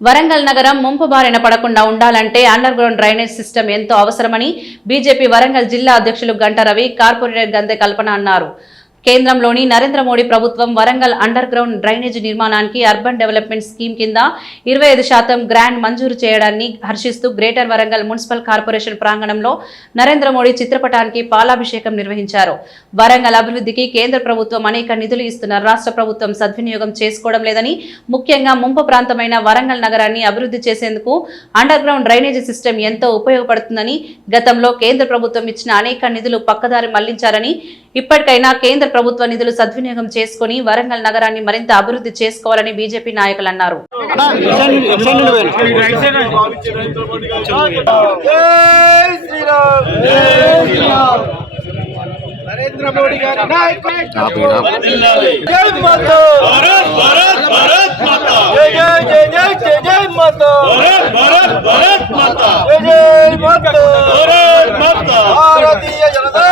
వరంగల్ నగరం ముంపు బారిన పడకుండా ఉండాలంటే అండర్ గ్రౌండ్ డ్రైనేజ్ సిస్టమ్ ఎంతో అవసరమని బీజేపీ వరంగల్ జిల్లా అధ్యక్షులు గంట రవి, కార్పొరేటర్ గందె కల్పన అన్నారు. కేంద్రంలోని నరేంద్ర మోడీ ప్రభుత్వం వరంగల్ అండర్ గ్రౌండ్ డ్రైనేజీ నిర్మాణానికి అర్బన్ డెవలప్మెంట్ స్కీమ్ కింద 25% గ్రాంట్ మంజూరు చేయడాన్ని హర్షిస్తూ గ్రేటర్ వరంగల్ మున్సిపల్ కార్పొరేషన్ ప్రాంగణంలో నరేంద్ర మోడీ చిత్రపటానికి పాలాభిషేకం నిర్వహించారు. వరంగల్ అభివృద్ధికి కేంద్ర ప్రభుత్వం అనేక నిధులు ఇస్తున్న రాష్ట్ర ప్రభుత్వం సద్వినియోగం చేసుకోవడం లేదని, ముఖ్యంగా ముంపు ప్రాంతమైన వరంగల్ నగరాన్ని అభివృద్ధి చేసేందుకు అండర్ గ్రౌండ్ డ్రైనేజీ సిస్టమ్ ఎంతో ఉపయోగపడుతుందని, గతంలో కేంద్ర ప్రభుత్వం ఇచ్చిన అనేక నిధులు పక్కదారి మళ్లించారని, ఇప్పటికైనా కేంద్ర ప్రభుత్వ నిధులు సద్వినియోగం చేసుకుని వరంగల్ నగరాన్ని మరింత అభివృద్ధి చేసుకోవాలని బీజేపీ నాయకులు అన్నారు. నరేంద్ర మోడీ గారి నాయకత్వం భారతీయ జనతా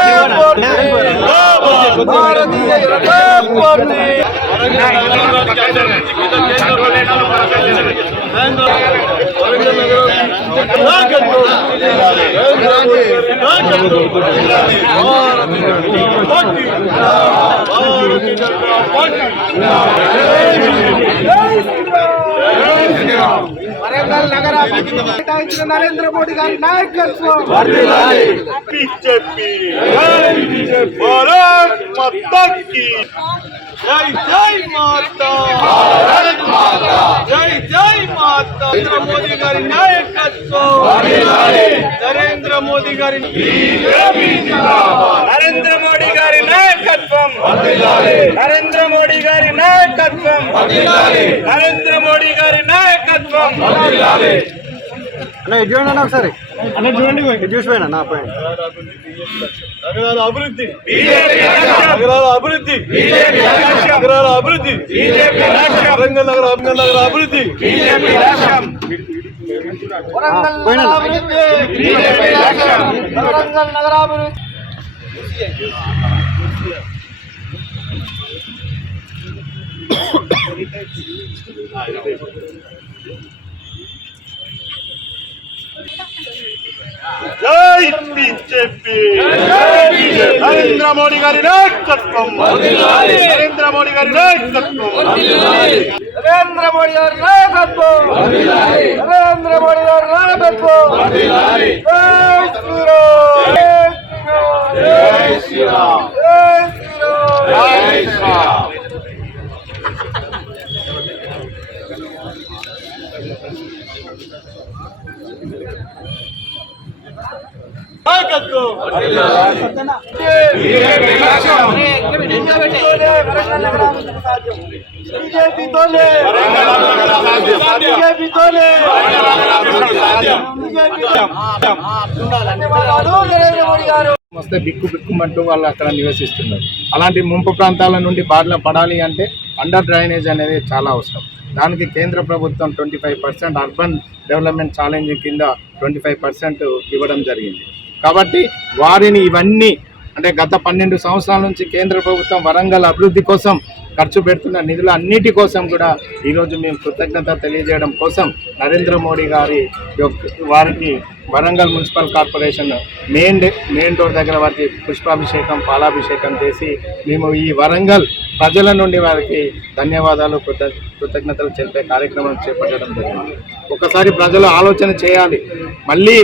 వరంగల్ నగరాభివృద్ధి నరేంద్ర మోడీ గారి నాయకత్వం బీజేపీ భారత్ మాతా కీ జై జై మాతా, భారత్ మాతా జై జై మాతా. నరేంద్ర మోదీ గారి నాయకత్వం, నరేంద్ర మోదీ గారి నరేంద్ర మోడీ గారి నాయకత్వం, నరేంద్ర మోడీ గారి నాయకత్వం, నరేంద్ర మోడీ గారి నాయకత్వం. అన్న చూడండి అన్న ఒకసారి అన్న చూడండి చూసిపోయినా నా పైన నగరాల అభివృద్ధి, నగరాల అభివృద్ధి, నగరాల అభివృద్ధి, వరంగల్ నగర అభివృద్ధి, వరంగల్ నగరాభివృద్ధి. జై బీజేపీ, నరేంద్ర మోడీ గారి నాయకత్వం, నరేంద్ర మోడీ గారి నాయకత్వం, నరేంద్ర మోడీ గారి నాయకత్వం, నరేంద్ర మోడీ గారి నాయకత్వం. జై శ్రీరామ్, జై శ్రీరామ్, జై శ్రీరామ్, జై శ్రీరామ్. వస్తే బిక్కు బిక్కుమంటూ వాళ్ళు అక్కడ నివసిస్తున్నారు. అలాంటి ముంపు ప్రాంతాల నుండి బారిన పడాలి అంటే అండర్ డ్రైనేజ్ అనేది చాలా అవసరం. దానికి కేంద్ర ప్రభుత్వం 25% అర్బన్ డెవలప్మెంట్ ఛాలెంజ్ కింద 25% ఇవ్వడం జరిగింది. కాబట్టి వారిని ఇవన్నీ అంటే గత 12 సంవత్సరాల నుంచి కేంద్ర ప్రభుత్వం వరంగల్ అభివృద్ధి కోసం ఖర్చు పెడుతున్న నిధులు అన్నిటి కోసం కూడా ఈరోజు మేము కృతజ్ఞత తెలియజేయడం కోసం నరేంద్ర మోడీ గారి వారికి Warangal municipal corporation main door దగ్గర వారికి పుష్పాభిషేకం, పాలాభిషేకం చేసి మేము ఈ వరంగల్ ప్రజల నుండి వారికి ధన్యవాదాలు, కృతజ్ఞతలు తెలిపే కార్యక్రమం చేపట్టడం జరిగింది. ఒకసారి ప్రజలు ఆలోచన చేయాలి. మళ్ళీ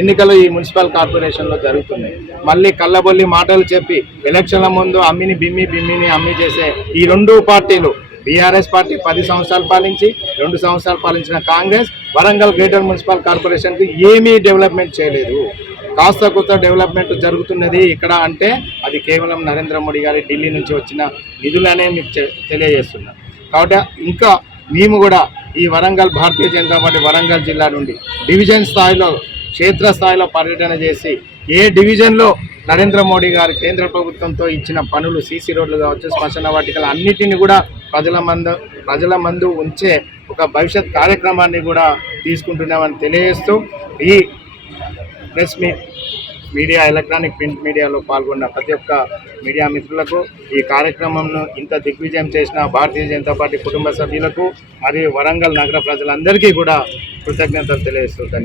ఎన్నికలు ఈ మున్సిపల్ కార్పొరేషన్లో జరుగుతున్నాయి. మళ్ళీ కళ్ళబొల్లి మాటలు చెప్పి ఎలక్షన్ల ముందు అమ్మిని బిమ్మిని అమ్మి చేసే ఈ రెండు పార్టీలు, బీఆర్ఎస్ పార్టీ 10 సంవత్సరాలు పాలించి 2 సంవత్సరాలు పాలించిన కాంగ్రెస్ వరంగల్ గ్రేటర్ మున్సిపల్ కార్పొరేషన్కి ఏమీ డెవలప్మెంట్ చేయలేదు. కాస్త కొత్త డెవలప్మెంట్ జరుగుతున్నది ఇక్కడ అంటే అది కేవలం నరేంద్ర మోడీ గారి ఢిల్లీ నుంచి వచ్చిన నిధులనే మీకు తెలియజేస్తున్నాం. కాబట్టి ఇంకా మేము కూడా ఈ వరంగల్ భారతీయ జనతా పార్టీ వరంగల్ జిల్లా నుండి డివిజన్ స్థాయిలో, క్షేత్రస్థాయిలో పర్యటన చేసి ఏ డివిజన్లో నరేంద్ర మోడీ గారు కేంద్ర ప్రభుత్వంతో ఇచ్చిన పనులు, సీసీ రోడ్లు కావచ్చు, శ్మశాన వాటికలు అన్నిటిని కూడా ప్రజల ముందు ఉంచే ఒక భవిష్యత్ కార్యక్రమాన్ని కూడా తీసుకుంటున్నామని తెలియజేస్తూ ఈ press meet media electronic print మీడియాలో పాల్గొన్న ప్రతి ఒక్క మీడియా మిత్రులకు, ఈ కార్యక్రమంను ఇంత దిగ్విజయం చేసిన భారతీయ జనతా పార్టీ కుటుంబ సభ్యులకు మరియు వరంగల్ నగర ప్రజలందరికీ కూడా కృతజ్ఞతలు తెలియజేస్తున్నాను.